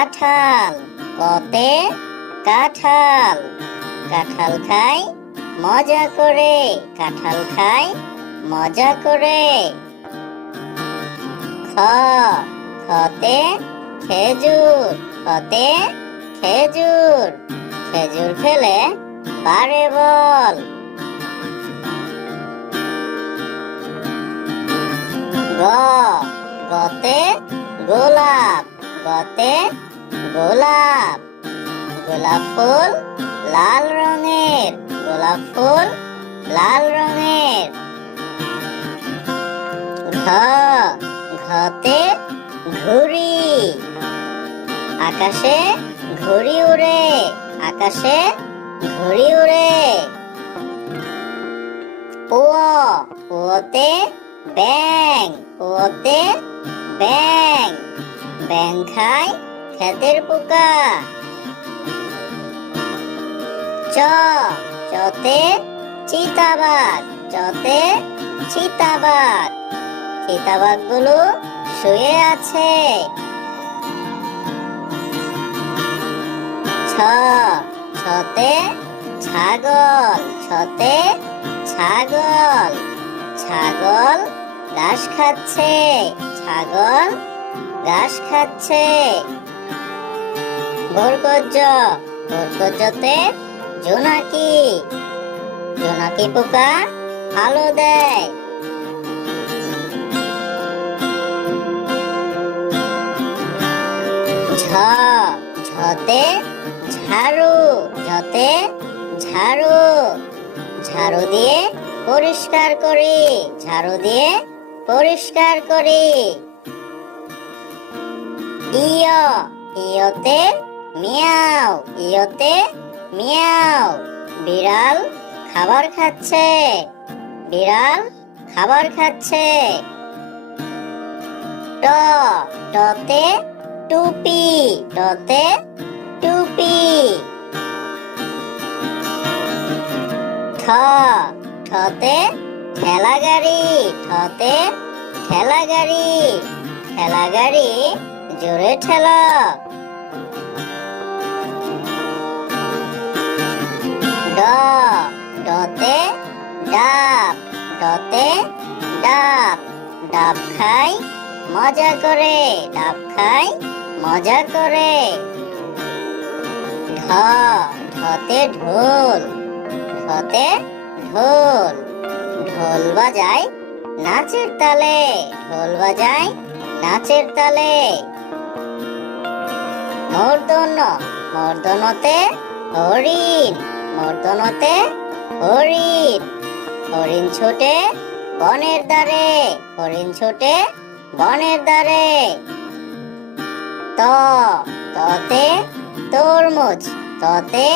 কাঁঠাল। কতে কাঁঠাল। কাঁঠাল খাই, মজা করে। কাঁঠাল খাই, মজা করে। খ, খতে খেজুর। খতে খেজুর। খেজুর খেলে বারে বল। গ, গতে গোলাপ। গতে গোলাপ গোলাপ ফুল লাল রঙের, গোলাপ ফুল লাল রঙের। ঘ, ঘতে ঘুড়ি, আকাশে ঘুড়ি উড়ে, আকাশে ঘুড়ি উড়ে। ও ওতে ব্যাং ওতে ব্যাং ব্যাং খায় ক্ষেতের পোকা। চ, চতে চিতাবাঘ চতে চিতাবাঘ। চিতাবাঘগুলো শুয়ে আছে। ছ, ছতে ছাগল ছতে ছাগল। ছাগল ঘাস খাচ্ছে, ছাগল ঘাস খাচ্ছে। ভোরকজ্জ ভোরকজ্জতে জোনাকি। জোনাকি পোকা আলো দেয়। ঝ, ঝতে ঝাড়ু ঝতে ঝাড়ু। ঝাড়ু দিয়ে পরিষ্কার করি, ঝাড়ু দিয়ে পরিষ্কার করি। ইয়, ইয়তে মিয়াও, ইয়তে মিয়াও, বিড়াল খাবার খাচ্ছে, বিড়াল খাবার খাচ্ছে। ট, টতে টুপি টতে টুপি। ঠ ঠতে ঠেলা গাড়ি ঠতে ঠেলা গাড়ি ঠেলা গাড়ি জোরে ঠেলা ড ডতে ডাব ডতে ডাব ডাব খাই, মজা করে, ডাব খাই, মজা করে। ঢ, ঢতে ঢোল ঢতে ঢোল ঢোল বাজায় নাচের তালে, ঢোল বাজায় নাচের তালে। মর্দন মর্দনতে হরিণ মর্দনতে, হরিণ। হরিণ ছোটে, বনের দ্বারে। হরিণ ছোটে, বনের দ্বারে। ত, ততে তরমুজ ততে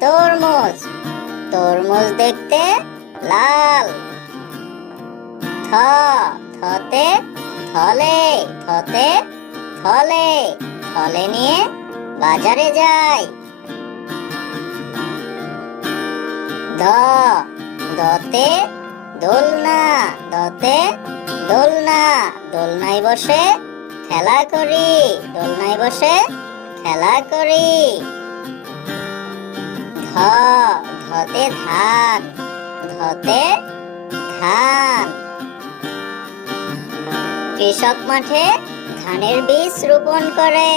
তরমুজ। তরমুজ দেখতে লাল। থ, থতে থলে থতে থলে। থলে নিয়ে বাজারে যায় ধ দতে দোলনা দতে দোলনা, দোলনায় বসে খেলা করি, দোলনায় বসে খেলা করি। ধ, ধতে ধান ধতে ধান। কৃষক মাঠে ধানের বীজ রোপণ করে।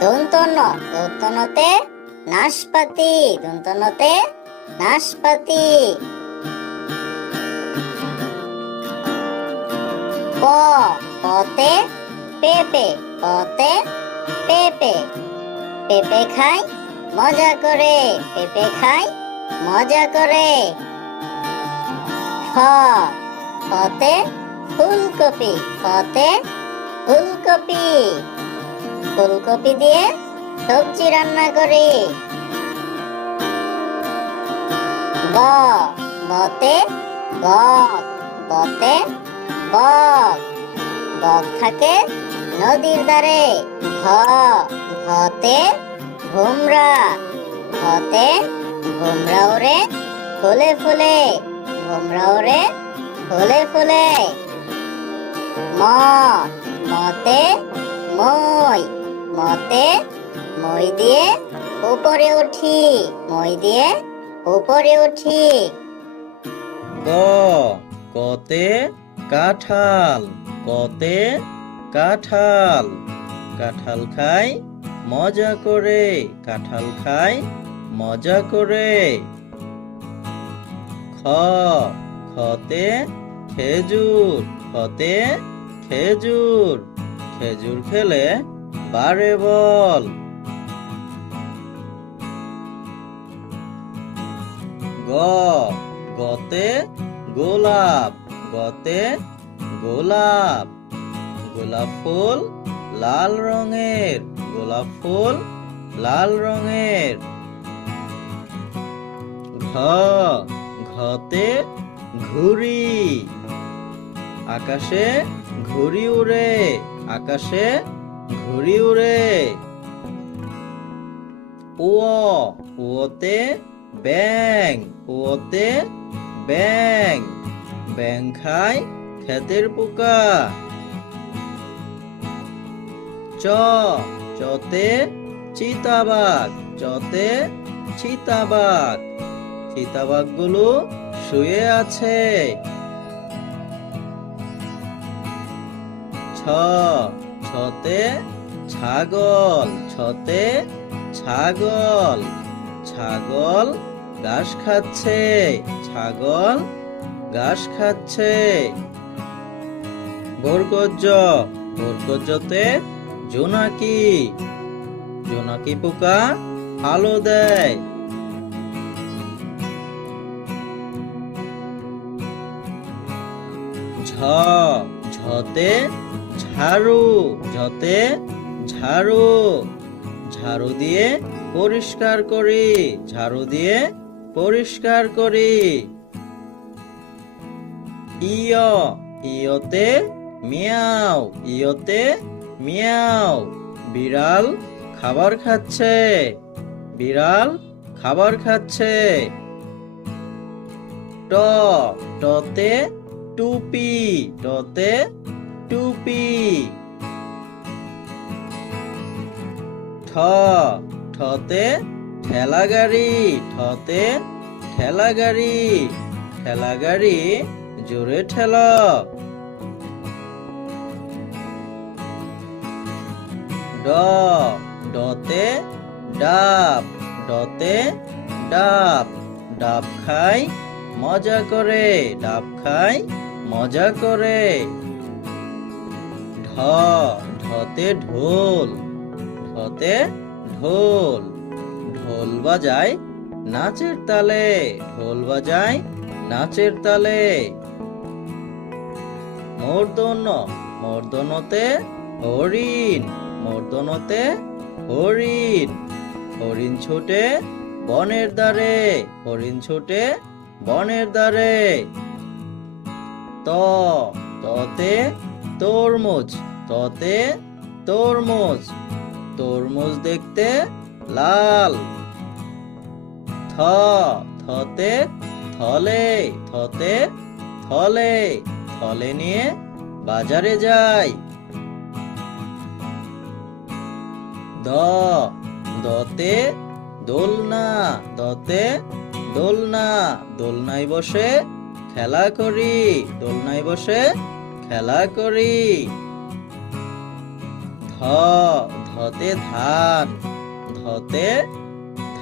দন্তন দন্তনতে নাশপাতি, দন্তনতে নাশপাতি। প, পতে পেঁপে পতে পেঁপে। পেঁপে খাই, মজা করে। পেঁপে খাই, মজা করে। ফ ফতে ফুলকপি ফতে ফুলকপি। ফুলকপি দিয়ে সবজি রান্না করি। ব, বতে বক বতে বক বক থাকে নদীর ধারে। ভ ভতে ভুমরা ভতে ভুমরা ওরে ফুলে ফুলে। ভুমরা ওরে ফুলে ফুলে। ম, মতে মই। মতে মই দিয়ে উপরে উঠি, মই দিয়ে উপরে উঠি। ক কতে কাঁঠাল কতে কাঁঠাল। কাঁঠাল খাই মজা করে, কাঁঠাল খাই মজা করে। খ, খতে খেজুর খতে খেজুর। খেজুর খেলে বারে বল। গ। গতে গোলাপ গতে গোলাপ। গোলাপ ফুল লাল রঙের, গোলাপ ফুল লাল রঙের। ঘ, ঘতে ঘুড়ি। আকাশে ঘুড়ি উড়ে, আকাশে ঘুড়ি উড়ে। ও ওতে ব্যাং ওতে ব্যাং ব্যাং খায় ক্ষেতের পোকা। চ। চতে চিতাবাঘ। চতে চিতাবাঘ। চিতাবাঘগুলো শুয়ে আছে। ছ। ছতে ছাগল। ছতে ছাগল। ছাগল ঘাস খাচ্ছে, ছাগল ঘাস খাচ্ছে। বরকজ্জ বরকজ্জতে জোনাকি জোনাকি পোকা আলো দেয়। ঝ, ঝতে ঝাড়ু ঝতে ঝাড়ু ঝাড়ু দিয়ে পরিষ্কার করি, ঝাড়ু দিয়ে পরিষ্কার করি। ইয়, ইয়তে মিয়াও ইয়তে মিয়াও। বিড়াল খাবার খাচ্ছে, বিড়াল খাবার খাচ্ছে। ট, টতে টুপি টতে টুপি। ঠ ঠতে ঠেলা গাড়ি ঠতে ঠেলা গাড়ি ঠেলা গাড়ি জোরে ঠেল। ড, ডতে ডাব ডতে ডাব ডাব খাই মজা করে, ডাব খাই মজা করে। ঢ, ঢতে ঢোল, ঢতে ঢোল। ঢোল বাজায় নাচের তালে, ঢোল বাজায় নাচের তালে। মর্দন মর্দনতে হরিণ মর্দনতে হরিণ। হরিণ ছোটে বনের দ্বারে, হরিণ ছোটে বনের দ্বারে। ত, ততে তরমুজ ততে তরমুজ। তরমুজ দেখতে লাল। থ, থতে থলে থতে থলে থলে নিয়ে বাজারে যাই। দ, দতে দোলনা দতে দোলনা, দোলনায় বসে খেলা করি, দোলনায় বসে খেলা করি। ধ ধতে ধান ধতে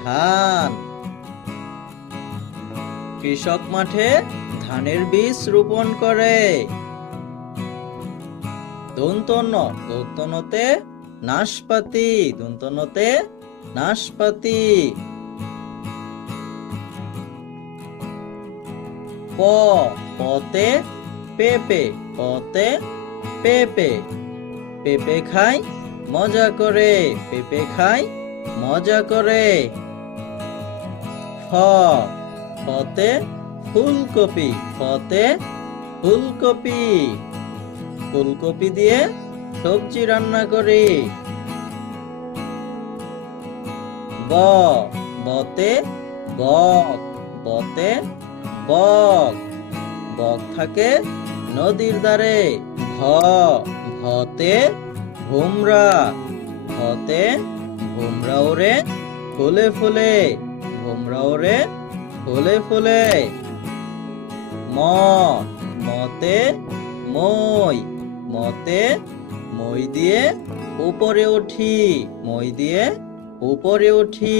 ধান। কৃষক মাঠে ধানের বীজ রোপণ করে। দন্তন্য দন্তনতে নাশপাতি দন্তনতে নাশপাতি। প, পতে পেঁপে পতে পেঁপে। পেঁপে খাই মজা করে পেঁপে খাই, মজা করে। ফ ফতে ফুলকপি ফতে ফুলকপি। ফুলকপি দিয়ে সবজি রান্না করি। ব, বতে বক বতে বক। বক থাকে নদীর ধারে ভ ভতে ভোমরা হতে ভোমরা ওরে ফুলে ফুলে ভোমরা ওরে ফুলে ফুলে। ম, মতে মই মতে মই দিয়ে উপরে উঠি মই দিয়ে উপরে উঠি